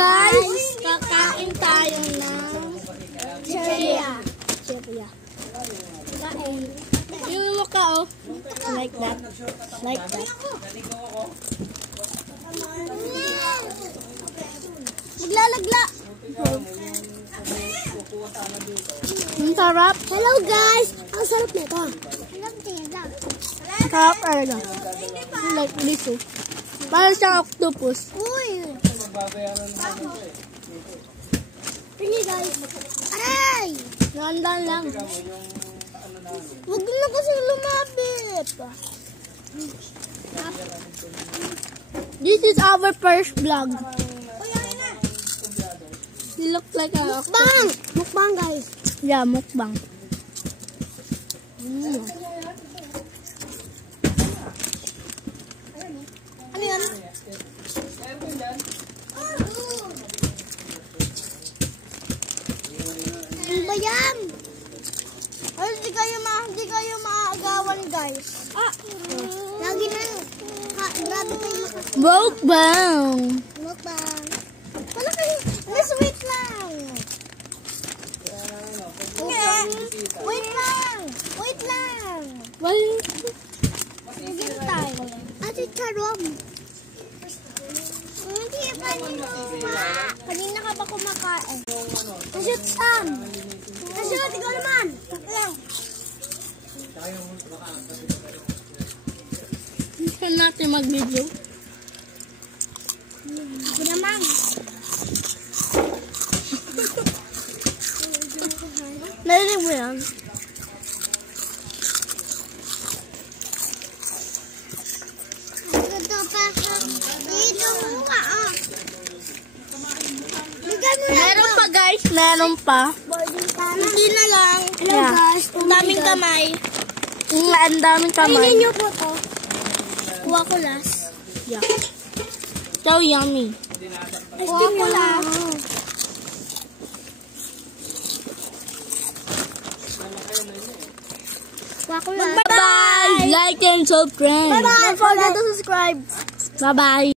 guys! Kakain tayo ng chicheria. Kain. Yung mukha, oh. Like that. Like that. Maglalagla. Ang sarap. Hello guys! Ang sarap nito. Sarap talaga. Like this, oh. Parang siyang octopus. Uy! Sige guys. Aray! Nandan lang. Huwag na kasi lumapit. This is our first vlog. He looks like a mukbang! Mukbang guys. Yeah, mukbang. Ano yan? Ano ba yan? Ay, hindi kayo maagawan guys. Lagi na. Grabe kayo makasama. Mukbang! Mukbang. Wala kayo. Miss, wait lang. Wait lang. Wait lang. Wait. Naging tayo. Ate Charom. Hindi pa nila. Kanina ka ba kumakain? Kasyot Sam. Kasyot, ikaw naman. Hindi natin mag-video. Ako naman. Narinig mo yan? Ito pa sa dito mo ka, ah. Meron pa guys, meron pa. Hindi na lang. Hello guys. Ang daming kamay. Ang daming kamay. Kainin nyo po to. Kuha ko last. Yeah. So yummy. Kuha ko last. Bye-bye! Like and subscribe. Bye-bye! Don't forget to subscribe. Bye-bye!